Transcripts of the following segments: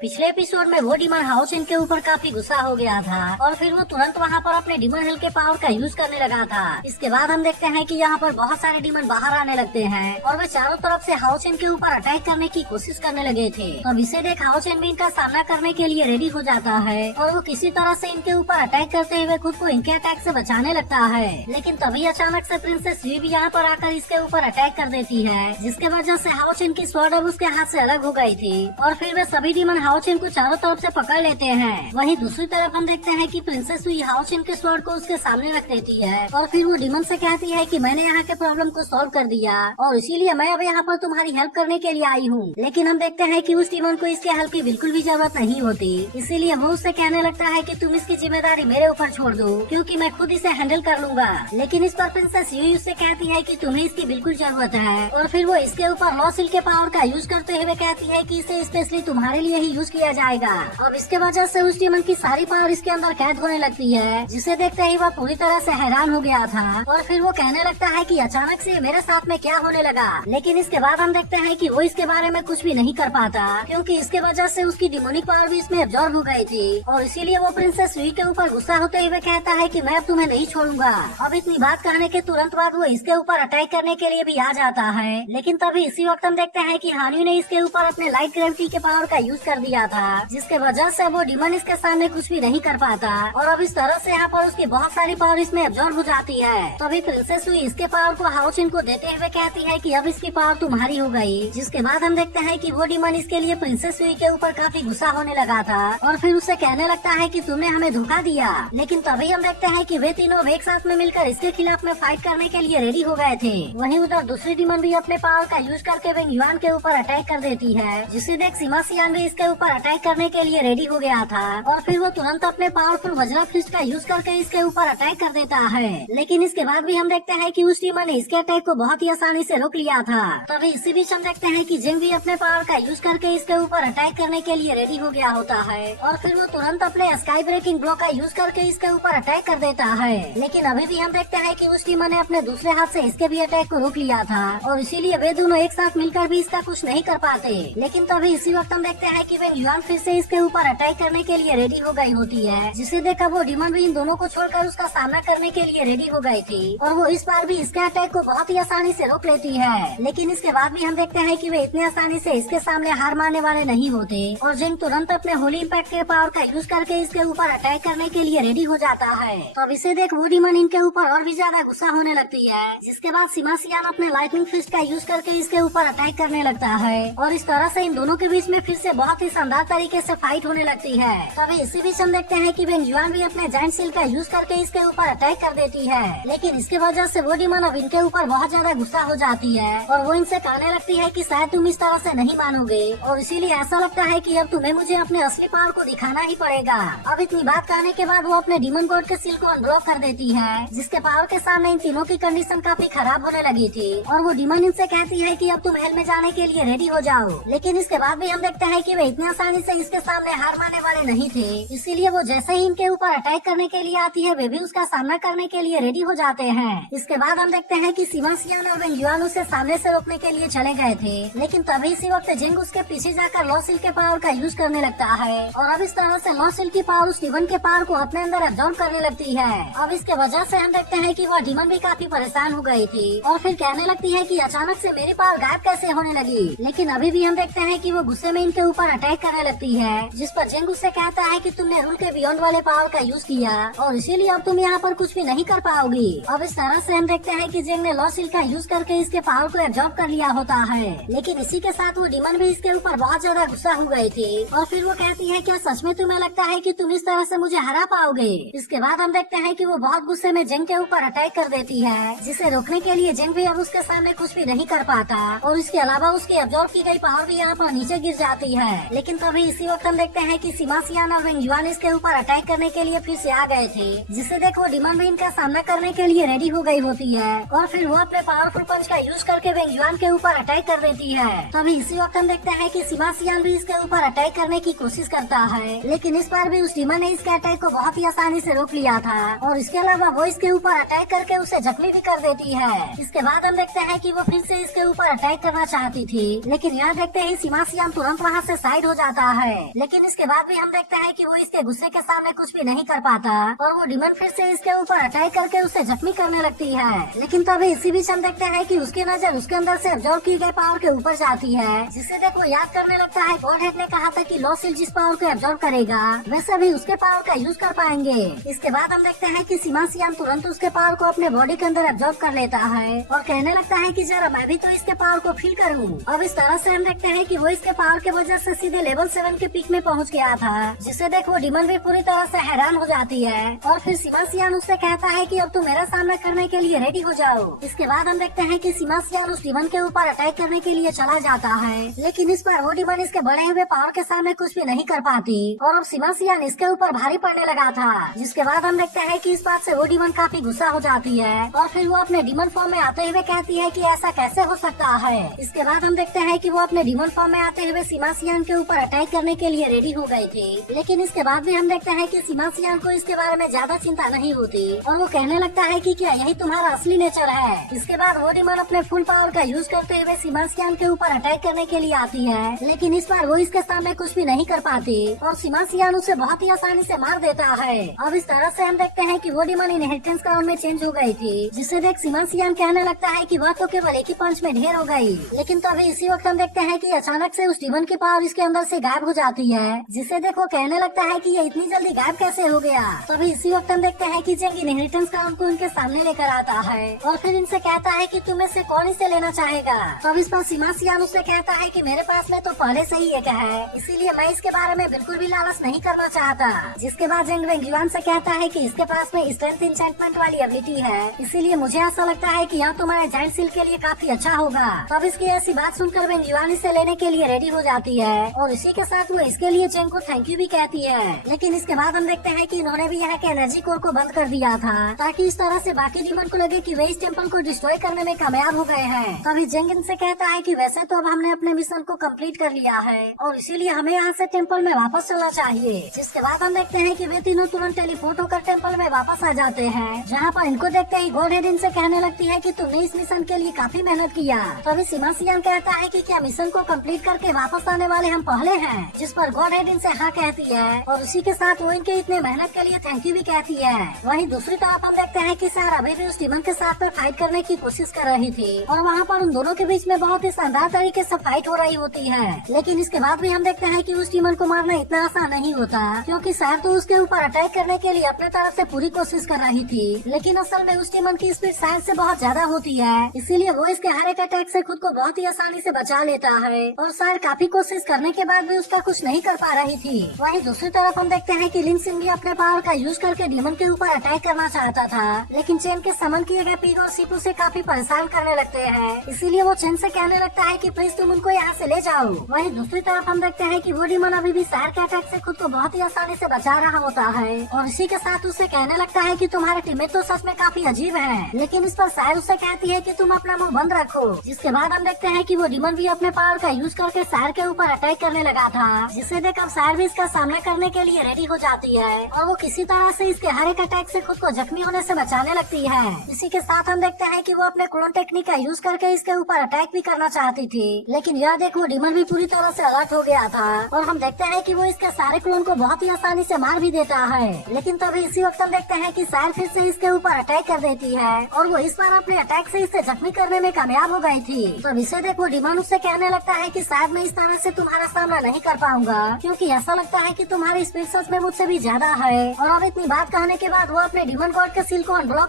पिछले एपिसोड में वो डीमन हाउसिन के ऊपर काफी गुस्सा हो गया था और फिर वो तुरंत वहाँ पर अपने डीमन हिल के पावर का यूज करने लगा था। इसके बाद हम देखते हैं कि यहाँ पर बहुत सारे डीमन बाहर आने लगते हैं और वे चारों तरफ से हाउसिन के ऊपर अटैक करने की कोशिश करने लगे थे। तो अब इसे देख हाउसिन भी इनका सामना करने के लिए रेडी हो जाता है और वो किसी तरह से इनके ऊपर अटैक करते हुए खुद को इनके अटैक से बचाने लगता है। लेकिन तभी अचानक से प्रिंसेस वी भी यहाँ पर आकर इसके ऊपर अटैक कर देती है, जिसके वजह से हाउसिन की स्वॉर्ड अब उसके हाथ से अलग हो गई थी और फिर वे सभी डीमन हाउसिन को चारों तरफ से पकड़ लेते हैं। वहीं दूसरी तरफ हम देखते हैं कि प्रिंसेस हुई हाउसिन के स्वॉर्ड को उसके सामने रख देती है और फिर वो डीमन से कहती है कि मैंने यहाँ के प्रॉब्लम को सॉल्व कर दिया और इसीलिए मैं अब यहाँ पर तुम्हारी हेल्प करने के लिए आई हूँ। लेकिन हम देखते हैं कि उस डीमन को इसके हेल्प की बिल्कुल भी जरूरत नहीं होती, इसीलिए वो उससे कहने लगता है कि तुम इसकी जिम्मेदारी मेरे ऊपर छोड़ दो क्योंकि मैं खुद इसे हैंडल कर लूंगा। लेकिन इस पर प्रिंसेस यूई उससे कहती है कि तुम्हें इसकी बिल्कुल जरूरत है और फिर वो इसके ऊपर लॉ सिल के पावर का यूज करते हुए कहती है कि इसे स्पेशली तुम्हारे लिए ही यूज किया जाएगा। अब इसके वजह से उस डीमन की सारी पावर इसके अंदर कैद होने लगती है, जिसे देखते ही वह पूरी तरह से हैरान हो गया था और फिर वो कहने लगता है कि अचानक से मेरे साथ में क्या होने लगा। लेकिन इसके बाद हम देखते हैं कि वो इसके बारे में कुछ भी नहीं कर पाता क्योंकि इसके वजह से उसकी डिमोनिक पावर भी इसमें एब्जॉर्ब हो गई थी और इसीलिए वो प्रिंसेस वी के ऊपर गुस्सा होते हुए कहता है कि मैं अब तुम्हें नहीं छोड़ूंगा। अब इतनी बात कहने के तुरंत बाद वो इसके ऊपर अटैक करने के लिए भी आ जाता है। लेकिन तभी इसी वक्त हम देखते हैं कि हान्यू ने इसके ऊपर अपने लाइट ग्रेविटी के पावर का यूज कर दिया था, जिसके वजह से वो डीमन इसके सामने कुछ भी नहीं कर पाता और अब इस तरह से यहाँ पर उसकी बहुत सारी पावर इसमें एब्जॉर्ब हो जाती है। तभी प्रिंसेस हुई इसके पावर को हाउसिन को देते हुए कहती है कि अब इसकी पावर तुम्हारी हो गई। जिसके बाद हम देखते हैं कि वो डीमन इसके लिए प्रिंसेस हुई के ऊपर काफी गुस्सा होने लगा था और फिर उससे कहने लगता है कि तुमने हमें धोखा दिया। लेकिन तभी हम देखते हैं कि वे तीनों एक साथ में मिलकर इसके खिलाफ में फाइट करने के लिए रेडी हो गए थे। वहीं उधर दूसरी डीमन भी अपने पावर का यूज करके वेंग युआन के ऊपर अटैक कर देती है, जिसे देख सीमा सियान भी इसके ऊपर अटैक करने के लिए रेडी हो गया था और फिर वो तुरंत अपने पावरफुल वज्रा फिस्ट का यूज करके इसके ऊपर अटैक कर देता है। लेकिन इसके बाद भी हम देखते हैं कि उस डीमन ने इसके अटैक को बहुत ही आसानी से रोक लिया था। तभी इसी बीच हम देखते हैं कि जिंग भी अपने पावर का यूज करके इसके ऊपर अटैक करने के लिए रेडी हो गया होता है और फिर वो तुरंत अपने स्काई ब्रेकिंग ब्लॉक का यूज करके इसके ऊपर अटैक कर देता है। लेकिन अभी भी हम देखते हैं कि उस डीमन ने अपने दूसरे हाथ से इसके भी अटैक को रोक लिया था और इसीलिए वे दोनों एक साथ मिलकर भी इसका कुछ नहीं कर पाते। लेकिन तभी इसी वक्त हम देखते हैं कि वेंग युआन फिर से इसके ऊपर अटैक करने के लिए रेडी हो गई होती है, जिसे देखा वो डीमन भी इन दोनों को छोड़कर उसका सामना करने के लिए रेडी हो गई थी और वो इस बार भी इसके अटैक को बहुत ही आसानी से रोक लेती है। लेकिन इसके बाद भी हम देखते हैं कि वे इतने आसानी से इसके सामने हार मारने वाले नहीं होते और जिंग तुरंत अपने होली इम्पैक्ट के पावर का यूज करके इसके ऊपर अटैक करने के लिए रेडी हो जाता है। तो अब इसे देख वो डीमन इनके ऊपर और भी ज्यादा गुस्सा होने लगती है, जिसके बाद सीमा सियान अपने लाइटनिंग फिस्ट का यूज करके इसके ऊपर अटैक करने लगता है और इस तरह से इन दोनों के बीच में फिर से बहुत ही शानदार तरीके से फाइट होने लगती है। तभी इसी बीच हम देखते हैं कि वेंग युआन भी अपने जायंट सील का यूज करके इसके ऊपर अटैक कर देती है। लेकिन इसके वजह से वो डीमन अब इनके ऊपर बहुत ज्यादा गुस्सा हो जाती है और वो इनसे कहने लगती है कि शायद तुम इस तरह से नहीं मानोगे और इसीलिए ऐसा लगता है कि अब तुम्हें मुझे अपने असली पावर को दिखाना ही पड़ेगा। अब इतनी बात कहने के बाद वो अपने डीमन गॉड के सील को अनब्लॉक कर देती है, जिसके पावर के सामने इन तीनों की कंडीशन काफी खराब होने लगी थी और वो डीमन इनसे कहती है कि अब तुम हेल में जाने के लिए रेडी हो जाओ। लेकिन इसके बाद भी हम देखते हैं कि वे इतनी आसानी से इसके सामने हार मानने वाले नहीं थे, इसीलिए वो जैसे ही इनके ऊपर अटैक करने के लिए आती है वे भी उसका सामना करने के लिए रेडी हो जाते हैं। इसके बाद हम देखते हैं कि सीमा सियान और वेंग युआन उसे सामने से रोकने के लिए चले गए थे। लेकिन तभी इसी वक्त जिंग उसके पीछे जाकर लॉ सिल के पावर का यूज करने लगता है और अब इस तरह से लॉ सिल की पावर उस डीमन के पावर को अपने अंदर एब्जॉर्ब करने लगती है। अब इसके वजह से हम देखते हैं कि वह डीमन भी काफी परेशान हो गई थी और फिर कहने लगती है कि अचानक से मेरी पावर गायब कैसे होने लगी। लेकिन अभी भी हम देखते हैं कि वो गुस्से में इनके ऊपर अटैक करने लगती है, जिस पर जिंग उससे कहता है कि तुमने रूल के बियॉन्ड वाले पावर का यूज किया और इसीलिए अब तुम यहाँ पर कुछ भी नहीं कर पाओगी। अब इस तरह से हम देखते हैं कि जिंग ने लॉ सिल का यूज करके इसके पावर को एब्जॉर्ब कर लिया होता है। लेकिन इसी के साथ वो डीमन भी इसके ऊपर बहुत ज्यादा गुस्सा हो गई थी और फिर वो कहती है क्या सच में तुम्हें लगता है कि तुम इस तरह से मुझे हरा पाओगे। इसके बाद हम देखते हैं कि वो बहुत गुस्से में जिंग के ऊपर अटैक कर देती है, जिसे रोकने के लिए जिंग भी अब उसके सामने कुछ भी नहीं कर पाता और इसके अलावा उसकी एब्जॉर्ब की गई पावर भी यहाँ पर नीचे गिर जाती है। लेकिन तभी इसी वक्त हम देखते हैं कि सीमा सियान और वेंग युआन इसके ऊपर अटैक करने के लिए फिर से आ गए थे, जिसे देख वो डीमन भी इनका सामना करने के लिए रेडी हो गई होती है और फिर वो अपने पावरफुल पंच का यूज करके वेंग युआन के ऊपर अटैक कर देती है। तभी इसी वक्त हम देखते हैं कि सीमा सियान भी इसके ऊपर अटैक करने की कोशिश करता है, लेकिन इस बार भी उस डीमन ने इसके अटैक को बहुत ही आसानी से रोक लिया था और इसके अलावा वो इसके ऊपर अटैक करके उसे जख्मी भी कर देती है। इसके बाद हम देखते हैं कि वो फिर से इसके ऊपर अटैक करना चाहती थी, लेकिन यहाँ देखते हैं सीमा सियान तुरंत वहाँ से साइड हो जाता है। लेकिन इसके बाद भी हम देखते हैं कि वो इसके गुस्से के सामने कुछ भी नहीं कर पाता और वो डीमन फिर से इसके ऊपर अटैक करके उसे जख्मी करने लगती है। लेकिन तभी इसी बीच हम देखते हैं कि उसकी नजर उसके अंदर से अब्जॉर्ब की गई पावर के ऊपर जाती है, जिससे देखो याद करने लगता है गॉडहेड ने कहा था कि लॉसिल जिस पावर को एब्जॉर्ब करेगा वैसे भी उसके पावर का यूज कर पाएंगे। इसके बाद हम देखते हैं कि सीमासियान तुरंत उसके पावर को अपने बॉडी के अंदर एब्जॉर्ब कर लेता है और कहने लगता है कि जरा मैं भी तो इसके पावर को फील करूं। अब इस तरह से हम देखते हैं कि वो इसके पावर के वजह से सीधे लेवल 7 के पीक में पहुंच गया था, जिससे देखो डीमन भी पूरी तरह से हैरान हो जाती है और फिर सीमासियान उससे कहता है कि अब तुम मेरा सामना करने के लिए रेडी हो जाओ। इसके बाद हम देखते हैं कि सीमासियान उस डीमन के ऊपर अटैक करने के लिए चला जाता है, लेकिन इस बार वो डीमन इसके बढ़े हुए पावर के सामने कुछ भी नहीं कर पाती और अब सीमासियान इसके ऊपर भारी पड़ने लगा था। जिसके बाद हम देखते हैं कि इस बात से वो डीमन काफी गुस्सा हो जाती है और फिर वो अपने डीमन फॉर्म में आते हुए कहती है कि ऐसा कैसे हो सकता है। इसके बाद हम देखते हैं कि वो अपने डीमन फॉर्म में आते हुए सीमासियान के ऊपर अटैक करने के लिए रेडी हो गए थे, लेकिन इसके बाद भी हम देखते हैं कि सीमासियान को इसके बारे में ज्यादा चिंता नहीं होती और वो कहने लगता है कि क्या यही तुम्हारा असली नेचर है। इसके बाद वो डीमन अपने फुल पावर का यूज करते हुए सीमासियान के ऊपर अटैक करने के लिए आती है, लेकिन इस बार वो इसके सामने कुछ भी नहीं कर पाती और सीमासियान उसे बहुत ही आसानी से मार देता है। अब इस तरह से हम देखते हैं कि वो डीमन इनहेरिटेंस क्राउन में चेंज हो गई थी, जिससे देख सीमासियान कहने लगता है कि वह तो केवल एक ही पंच में ढेर हो गई। लेकिन तभी इसी वक्त हम देखते हैं कि अचानक से उस डीमन की पावर इसके अंदर से गायब हो जाती है, जिससे देखो कहने लगता है कि ये इतनी जल्दी गायब कैसे हो गया। तभी इसी वक्त हम देखते हैं कि जेंग इनहेरिटेंस क्राउन को उनके सामने लेकर आता है और फिर इनसे कहता है कि तुम से कौन इसे लेना चाहेगा। तब इस पर सीमासियान उससे कहता है कि मेरे पास में तो पहले से ही एक है, इसीलिए मैं इसके बारे में बिल्कुल भी लालच नहीं करना चाहता। जिसके बाद जेंग वेंगयुआन से कहता है कि इसके पास में स्ट्रेंथ इंचेंटमेंट वाली एबिलिटी है, इसीलिए मुझे ऐसा लगता है कि यह तुम्हारे जायंट सील के लिए काफी अच्छा होगा। तब इसकी ऐसी बात सुनकर वेंगयुआन इसे लेने के लिए रेडी हो जाती है और इसी के साथ वो इसके लिए जेंग को थैंक यू भी कहती है। लेकिन इसके बाद हम देखते हैं कि इन्होंने भी यहाँ के एनर्जी कोर को बंद कर दिया था, ताकि इस तरह से बाकी डीमन को लगे कि वे इस टेम्पल को डिस्ट्रॉय करने में कामयाब हो गए हैं। तभी जेंग इनसे कहता है कि वैसे तो अब हमने अपने मिशन को कंप्लीट कर लिया है और इसीलिए हमें यहाँ से टेम्पल में वापस चलना चाहिए। जिसके बाद हम देखते हैं कि वे तीनों तुरंत टेलीपोर्ट होकर टेम्पल में वापस आ जाते हैं, जहाँ पर इनको देखते ही गॉडहेड इनसे कहने लगती है कि तुमने इस मिशन के लिए काफी मेहनत किया। तभी सीमासियान कहता है कि क्या मिशन को कंप्लीट करके वापस आने वाले हम पहले हैं, जिस पर गॉडहेड इनसे हाँ कहती है और उसी के साथ वो इनके इतने मेहनत के लिए थैंक यू भी कहती है। वहीं दूसरी तरफ हम देखते हैं कि सारा अभी भी उस डीमन के साथ में फाइट करने की कोशिश कर रही थी और वहाँ पर उन दोनों के बीच में बहुत ही शानदार तरीके से फाइट हो रही होती है। लेकिन इसके बाद भी हम देखते हैं कि उस डीमन को मारना इतना आसान नहीं होता, क्योंकि सार तो उसके ऊपर अटैक करने के लिए अपने तरफ से पूरी कोशिश कर रही थी, लेकिन असल में उस डीमन की स्पीड सार से बहुत ज्यादा होती है, इसीलिए वो इसके हर एक अटैक से खुद को बहुत ही आसानी से बचा लेता है और सार काफी कोशिश करने के बाद भी उसका कुछ नहीं कर पा रही थी। वहीं दूसरी तरफ हम देखते हैं कि लिन सिंह भी अपने पावर का यूज करके डीमन के ऊपर अटैक करना चाहता था, लेकिन चेन के समन किए गए पीग और सीपू से काफी परेशान करने लगते हैं, इसीलिए वो चेन से कहने लगता है कि प्लीज तुम उनको यहाँ से ले जाओ। वहीं दूसरी तरफ हम देखते हैं कि वो डीमन अभी भी सार के अटैक से खुद को बहुत ही आसानी से बचा रहा होता है और इसी के साथ उससे कहने लगता है कि तुम्हारे टीममेट तो सच में काफी अजीब है। लेकिन इस पर सार उससे कहती है कि तुम अपना मुंह बंद रखो। जिसके बाद हम देखते हैं कि वो डीमन भी अपने पावर का यूज करके सार के ऊपर अटैक करने लगा था, जिसे देख अब सार भी इसका सामना करने के लिए रेडी हो जाती है और वो किसी तरह से इसके हर एक अटैक से खुद को जख्मी होने से बचाने लगती है। इसी के साथ हम देखते हैं कि वो अपने क्लोन टेक्निक का यूज करके इसके ऊपर अटैक भी करना चाहती थी, लेकिन यह देख वो डीमन भी पूरी तरह से अलर्ट हो गया था और हम देखते हैं कि वो इसके सारे क्लोन को बहुत ही आसानी से मार भी देता है। लेकिन तभी इसी वक्त हम देखते हैं कि सार फिर से इसके ऊपर अटैक कर देती है और वो इस बार अपने अटैक से इसे जख्मी करने में कामयाब हो गई थी। तब इसे देख वो डीमन उससे कहने लगता है कि शायद मैं इस तरह से तुम्हारा सामना नहीं कर पाऊंगा, क्योंकि ऐसा लगता है कि तुम्हारी स्पीड सच में मुझसे भी ज्यादा है। और अब इतनी बात कहने के बाद वो अपने डीमन गॉड के सील को अनब्लॉक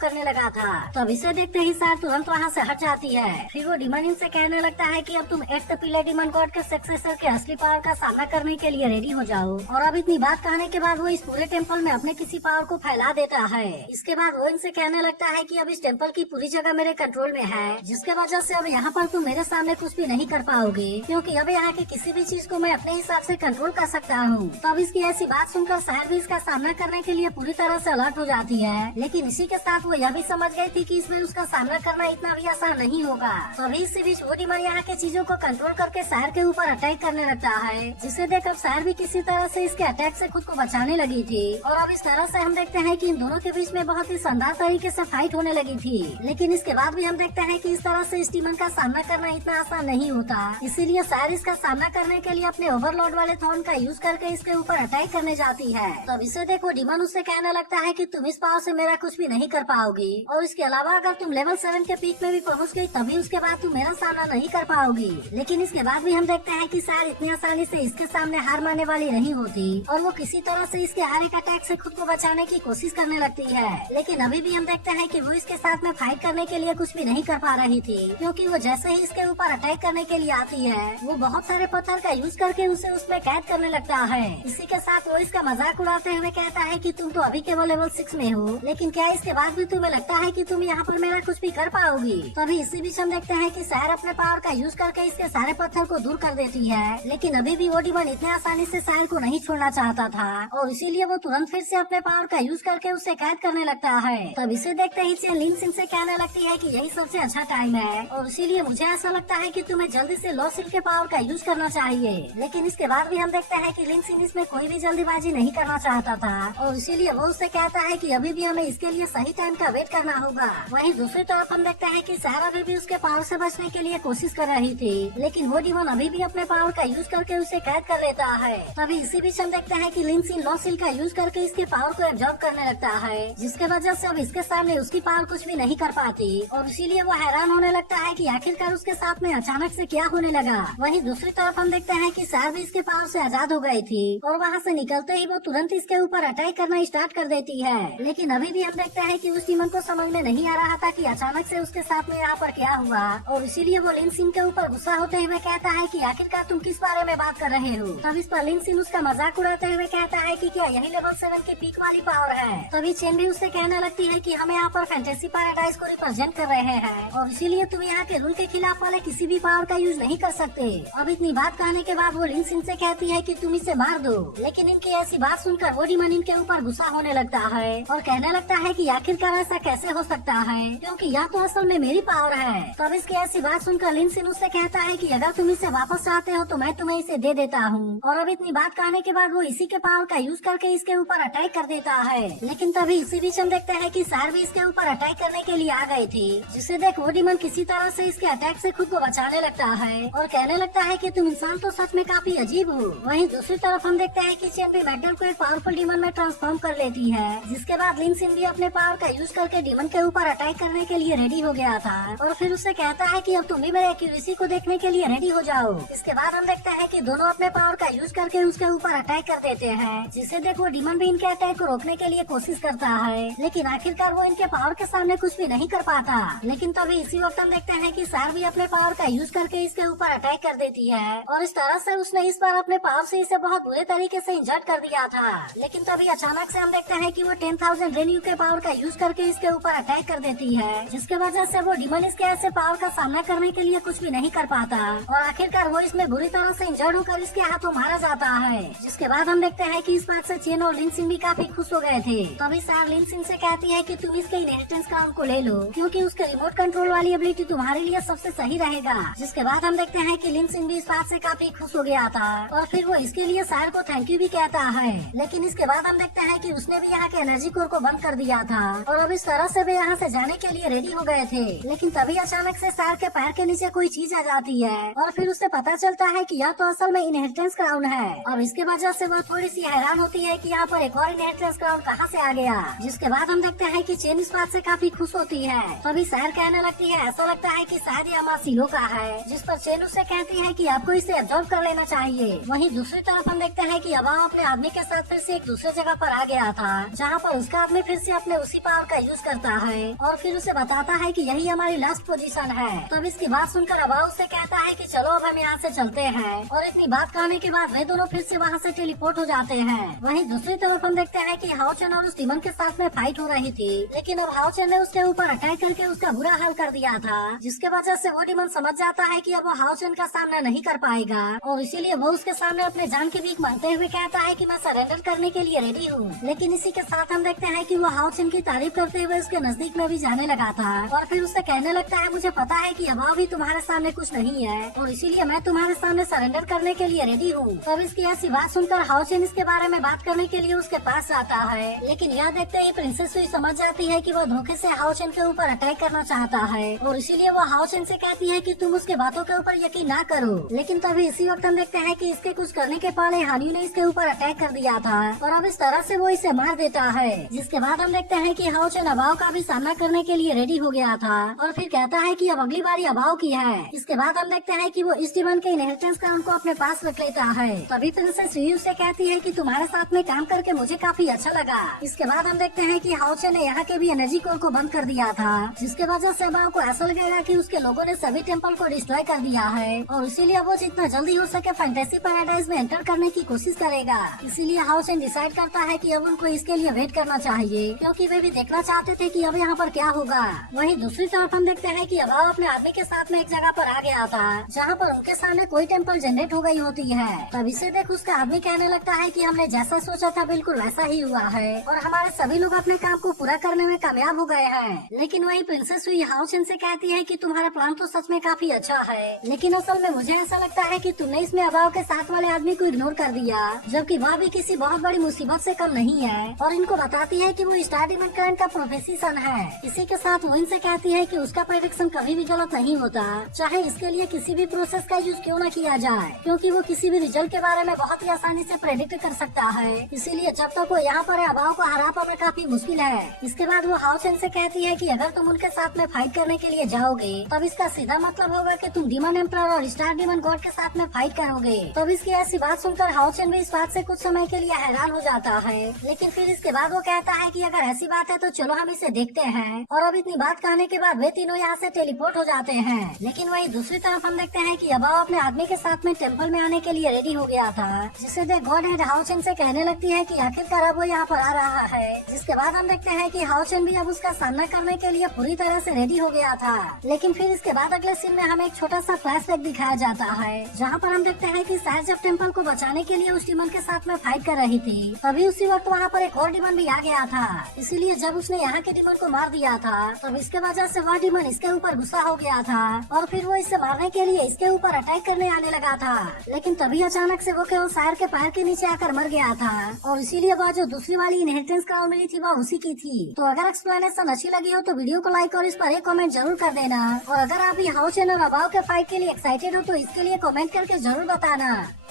करने लगा था। तब इसे देखते ही सार तुरंत वहाँ से हट जाती है। फिर वो डीमन इनसे कहने लगता है कि अब तुम 8th पीले डीमन गॉड के सक्सेसर के असली पावर का सामना करने के लिए रेडी हो जाओ। और अब इतनी बात कहने के बाद वो इस पूरे टेम्पल में अपने किसी पावर को फैला देता है। इसके बाद वो इनसे कहने लगता है कि अब इस टेम्पल की पूरी जगह मेरे कंट्रोल में है, जिसके वजह से अब यहाँ पर तुम मेरे सामने कुछ भी नहीं कर पाओगे, क्योंकि अब यहाँ की किसी भी चीज को मैं अपने हिसाब से कंट्रोल कर सकता हूँ। तब इसकी ऐसी बात सुनकर साहिर भी इसका सामना करने के लिए पूरी तरह से अलर्ट हो जाती है, लेकिन इसी के साथ वो यह भी समझ गई थी कि इसमें उसका सामना करना इतना भी आसान नहीं होगा। तभी इसी बीच वो डीमन यहाँ के चीजों को कंट्रोल करके साहिर के ऊपर अटैक करने लगता है, जिसे देख अब साहिर भी किसी तरह से इसके अटैक से खुद को बचाने लगी थी। और अब इस तरह से हम देखते हैं कि इन दोनों के बीच में बहुत ही शानदार तरीके से फाइट होने लगी थी। लेकिन इसके बाद भी हम देखते हैं कि इस तरह से इस डीमन का सामना करना इतना आसान नहीं होता, इसीलिए सार इसका सामना करने के लिए अपने ओवरलोड वाले थॉर्न का यूज करके इसके ऊपर अटैक करने जाती है। तब इसे देखो डिमन उससे कहने लगता है कि तुम इस पावर से मेरा कुछ भी नहीं कर पाओगी, और इसके अलावा अगर तुम लेवल 7 के पीक में भी पहुंच गई तभी उसके बाद तुम मेरा सामना नहीं कर पाओगी। लेकिन इसके बाद भी हम देखते हैं कि सार इतनी आसानी से इसके सामने हार मानने वाली नहीं होती और वो किसी तरह से इसके हर एक अटैक से खुद को बचाने की कोशिश करने लगती है। लेकिन अभी भी हम देखते हैं कि वो इसके साथ में फाइट करने के लिए कुछ भी नहीं कर पा रही थी, क्योंकि वो जैसे ही इसके ऊपर अटैक करने के लिए आती है वो बहुत सारे पत्थर का यूज करके उसे उसमें कैद करने लगता है। इसी के साथ वो इसका मजाक उड़ाते हुए कहता है कि तुम तो अभी केवल लेवल 6 में हो, लेकिन क्या इसके बाद भी तुम्हें लगता है कि तुम यहाँ पर मेरा कुछ भी कर पाओगी। तभी इसी बीच हम देखते हैं कि सार अपने पावर का यूज करके इसके सारे पत्थर को दूर कर देती है, लेकिन अभी भी वो डिमन इतने आसानी से सार को नहीं छोड़ना चाहता था और इसीलिए वो तुरंत फिर से अपने पावर का यूज करके उसे कैद करने लगता है। तब इसे देखते ही चेन लिन सिंह से कहने लगती है कि यही सबसे अच्छा टाइम है और इसीलिए मुझे ऐसा लगता है कि तुम्हें जल्दी से लॉ सिल के पावर का यूज करना चाहिए। लेकिन इसके बाद भी हम देखते हैं कि लिन सिंह इसमें कोई भी जल्दीबाजी नहीं करना चाहता था और इसीलिए वो उससे कहता है कि अभी भी हमें इसके लिए सही टाइम का वेट करना होगा। वहीं दूसरी तरफ हम देखते हैं कि सारा अभी भी उसके पावर से बचने के लिए कोशिश कर रही थी, लेकिन वो डिमन अभी भी अपने पावर का यूज करके उसे कैद कर लेता है। तभी इसी बीच हम देखते हैं कि लिन सिंह लॉ सिल का यूज करके इसके पावर को एब्जॉर्ब करने लगता है, जिसके वजह से अब इसके सामने उसकी पावर कुछ भी नहीं कर पाती और इसीलिए वो हैरान होने लगता है कि आखिरकार उसके साथ में अचानक से क्या होने लगा। वहीं दूसरी तरफ हम देखते हैं कि सार भी इसके पावर से आजाद हो गई थी और वहाँ से निकलते ही वो तुरंत इसके ऊपर अटैक करना स्टार्ट कर देती है। लेकिन अभी भी हम देखते हैं कि उस डिमन को समझ में नहीं आ रहा था कि अचानक से उसके साथ में यहाँ पर क्या हुआ और इसीलिए वो लिन सिंह के ऊपर गुस्सा होते हुए कहता है कि आखिरकार तुम किस बारे में बात कर रहे हो। तब इस पर लिन सिंह उसका मजाक उड़ाते हुए कहता है कि क्या यही लेवल 7 के पीक वाली पावर है। तभी चेन भी उससे कहने लगती है कि हम यहाँ पर फैंटेसी पैराडाइज को रिप्रेजेंट कर रहे हैं और इसीलिए तुम यहाँ के रूल के खिलाफ वाले किसी भी पावर का यूज नहीं कर सकते। अब इतनी बात कहने के बाद वो लिन सिंह से कहती है कि तुम इसे मार दो, लेकिन इनकी ऐसी बात सुनकर वो डिमन इनके ऊपर गुस्सा होने लगता है और कहने लगता है कि आखिरकार ऐसा कैसे हो सकता है, क्योंकि यह तो असल में मेरी पावर है। तब इसकी ऐसी बात सुनकर लिन सिंह उससे कहता है कि अगर तुम इसे वापस चाहते हो तो मैं तुम्हें इसे दे देता हूँ। और अब इतनी बात कहने के बाद वो इसी के पावर का यूज करके इसके ऊपर अटैक कर देता है। लेकिन तभी इसी बीच हम देखते हैं कि सार भी इसके ऊपर अटैक करने के लिए आ गई थी, जिसे देख वो डिमन किसी तरह से इसके अटैक से खुद को बचाने लगता है और कहने लगता है कि तुम इंसान तो सच में काफी अजीब हो। वहीं दूसरी तरफ हम देखते हैं कि चेन भी मैगडल को एक पावरफुल डिमन में ट्रांसफॉर्म कर लेती है, जिसके बाद लिन सिंह भी अपने पावर का यूज करके डिमन के ऊपर अटैक करने के लिए रेडी हो गया था और फिर उससे कहता है कि अब तुम भी मेरे एक्यूरेसी को देखने के लिए रेडी हो जाओ। इसके बाद हम देखते हैं कि दोनों अपने पावर का यूज करके उसके ऊपर अटैक कर देते हैं, जिससे देखो डिमन भी इनके अटैक को रोकने के लिए कोशिश करता है, लेकिन आखिरकार वो इनके पावर के सामने कुछ भी नहीं कर पाता। लेकिन तभी इसी वक्त हम देखते हैं कि सार भी अपने पावर का यूज करके इसके ऊपर अटैक कर देती है और इस तरह से उसने इस बार अपने पावर से इसे बहुत बुरे तरीके से इंजर्ड कर दिया था। लेकिन तभी अचानक से हम देखते हैं कि वो 10,000 रेन्यू के पावर का यूज करके इसके ऊपर अटैक कर देती है, जिसके वजह से वो डिमन इसके ऐसे पावर का सामना करने के लिए कुछ भी नहीं कर पाता और आखिरकार वो इसमें बुरी तरह से इंजर्ड होकर इसके हाथों मारा जाता है। जिसके बाद हम देखते हैं कि इस बात से चेन और लिन सिंह भी काफी खुश हो गए थे। तभी सार लिन सिंह से कहती है कि तुम इसके इनहेरिटेंस क्राउन को ले लो, क्योंकि उसके रिमोट कंट्रोल वाली एबिलिटी तुम्हारे लिए सबसे सही रहेगा। जिसके बाद हम देखते हैं कि लिन सिंह भी इस बात से काफी खुश हो गया था और फिर वो इसके लिए सार को थैंक यू भी कहता है। लेकिन इसके बाद हम देखते हैं कि उसने भी यहाँ के एनर्जी कोर को बंद कर दिया था और अब इस तरह से वे यहाँ से जाने के लिए रेडी हो गए थे। लेकिन तभी अचानक से सार के पैर के नीचे कोई चीज आ जाती है और फिर उसे पता चलता है कि यह तो असल में इनहेरिटेंस क्राउन है। अब इसके वजह से वह थोड़ी सी हैरान होती है कि यहाँ पर एक और इनहेरिटेंस क्राउन कहाँ से आ गया। जिसके बाद हम देखते हैं कि चेन इस बात से काफी खुश होती है। तभी सार कहने लगती है ऐसा लगता है कि शायद ये अमासिलो का है, जिस पर चेन उससे कहती है कि आपको इसे एब्जॉर्ब कर लेना चाहिए। वहीं दूसरी तरफ हम देखते हैं कि अबाव अपने आदमी के साथ फिर से एक दूसरे जगह पर आ गया था, जहाँ पर उसका आदमी फिर से अपने उसी पावर का यूज करता है और फिर उसे बताता है कि यही हमारी लास्ट पोजीशन है। तब इसकी बात सुनकर अबाव उससे कहता है कि चलो अब हम यहाँ से चलते हैं और इतनी बात कहने के बाद वे दोनों फिर से वहाँ से टेलीपोर्ट हो जाते हैं। वहीं दूसरी तरफ हम देखते हैं कि हाओचन और उस डिमन के साथ में फाइट हो रही थी, लेकिन अब हाओचन ने उसके ऊपर अटैक करके उसका बुरा हाल कर दिया था, जिसके वजह से वो डिमन समझ जाता है कि अब वो हाओचन का सामना नहीं कर पाएगा और इसीलिए वो उसके सामने अपने जान की भीख मांगते हुए कहता है कि मैं सरेंडर करने के लिए रेडी हूँ। लेकिन इसी के साथ हम देखते हैं कि वो हाओचन की तारीफ करते हुए उसके नजदीक में भी जाने लगा था और फिर उससे कहने लगता है मुझे पता है कि अभाव भी तुम्हारे सामने कुछ नहीं है और इसीलिए मैं तुम्हारे सामने सरेंडर करने के लिए रेडी हूँ। तब इसकी ऐसी बात सुनकर हाओचन इसके बारे में बात करने के लिए उसके पास जाता है, लेकिन यह देखते ही प्रिंसेस सुई समझ जाती है कि वो धोखे से हाओचन के ऊपर अटैक करना चाहता है और इसीलिए वो हाओचन से कहती है कि तुम उसके बातों के ऊपर यकीन ना करो। लेकिन तभी इसी वक्त हम देखते हैं कि इसके कुछ करने के पहले हानियों ने इसके ऊपर अटैक कर दिया था और अब इस तरह से वो इसे मार देता है। जिसके बाद हम देखते हैं कि हाओ चेन अभाव का भी सामना करने के लिए रेडी हो गया था और फिर कहता है कि अब अगली बारी अभाव की है। इसके बाद हम देखते हैं कि वो इस डिमन के इनहेरिटेंस का उनको अपने पास रख लेता है। तभी प्रिंसेस रियू से कहती है कि तुम्हारे साथ में काम करके मुझे काफी अच्छा लगा। इसके बाद हम देखते हैं कि हाओ चेन ने यहाँ के भी एनर्जी कोर को बंद कर दिया था, जिसके वजह से अभाव को ऐसा लगेगा कि उसके लोगों ने सभी टेम्पल को डिस्ट्रॉय कर दिया है और इसीलिए वो जितना जल्दी हो सके फैंटेसी पैराडाइज में एंटर करने की कोशिश करेगा। इसीलिए हाओ चेन डिसाइड करता है कि अब उनको इसके लिए वेट करना चाहिए, क्योंकि वे भी देखना चाहते थे कि अब यहाँ पर क्या होगा। वहीं दूसरी तरफ हम देखते हैं कि अभाव अपने आदमी के साथ में एक जगह पर आ गया था जहाँ पर उनके सामने कोई टेम्पल जनरेट हो गई होती है। तब इसे देख उसका आदमी कहने लगता है कि हमने जैसा सोचा था बिल्कुल वैसा ही हुआ है और हमारे सभी लोग अपने काम को पूरा करने में कामयाब हो गए हैं। लेकिन वही प्रिंसेस हुई हाओ चेन से कहती है कि तुम्हारा प्लान तो सच में काफी अच्छा है, लेकिन असल में मुझे ऐसा लगता है कि तुमने इसमें अभाव के साथ वाले आदमी को इग्नोर कर दिया, जबकि वह भी किसी बहुत बड़ी मुसीबत से कम नहीं है। और इनको बताती है कि वो स्टार डिमन करंट का प्रोफेसी सन है। इसी के साथ वो इनसे कहती है कि उसका प्रेडिक्शन कभी भी गलत नहीं होता, चाहे इसके लिए किसी भी प्रोसेस का यूज क्यों न किया जाए, क्योंकि वो किसी भी रिजल्ट के बारे में बहुत ही आसानी से प्रेडिक्ट कर सकता है। इसीलिए जब तक वो यहाँ पर है अभाव को हरा पाना काफी मुश्किल है। इसके बाद वो हाओ चेन से कहती है कि अगर तुम उनके साथ में फाइट करने के लिए जाओगे तब इसका सीधा मतलब होगा कि तुम डिमन एम्परर और स्टार डिमन गॉड के साथ में फाइट करोगे। तब इसकी ऐसी बात सुनकर हाओ चेन भी इस बात से कुछ समय के लिए हैरान हो जाता है, लेकिन फिर इसके बाद वो कहता है कि अगर ऐसी बात है तो चलो हम इसे देखते हैं। और अब इतनी बात कहने के बाद वे तीनों यहाँ से टेलीपोर्ट हो जाते हैं। लेकिन वही दूसरी तरफ हम देखते हैं कि अभाव अपने आदमी के साथ में टेम्पल में आने के लिए रेडी हो गया था, जिसे देख गॉड हेड हाओ चेन से कहने लगती है कि आखिरकार अब वो यहाँ पर आ रहा है। जिसके बाद हम देखते हैं कि हाओ चेन भी अब उसका सामना करने के लिए पूरी तरह से रेडी हो गया था। लेकिन फिर इसके बाद अगले सीन में हमें एक छोटा सा फ्लैशबैक दिखाया जाता है, जहाँ पर हम देखते हैं कि शायद जब टेम्पल को बचाने के लिए उस डिमन के साथ में फाइट कर रही थी तभी उसी वक्त वहाँ पर एक और डिमन भी आ गया था। इसीलिए जब उसने यहाँ के डिमन को मार दिया था तब इसके वजह से वह डिमन इसके ऊपर गुस्सा हो गया था और फिर वो इसे मारने के लिए इसके ऊपर अटैक करने आने लगा था। लेकिन तभी अचानक से वो केवल शायर के पैर के नीचे आकर मर गया था और इसीलिए वह जो दूसरी वाली इनहेरिटेंस क्राउन मिली थी वह उसी की थी। तो अगर एक्सप्लेनेशन अच्छी लगी हो तो वीडियो को लाइक और इस पर एक कमेंट जरूर कर देना। और अगर आप ये हाउस चैनल अभाव के फाइट के लिए एक्साइटेड हो तो इसके लिए कमेंट करके जरूर बताना।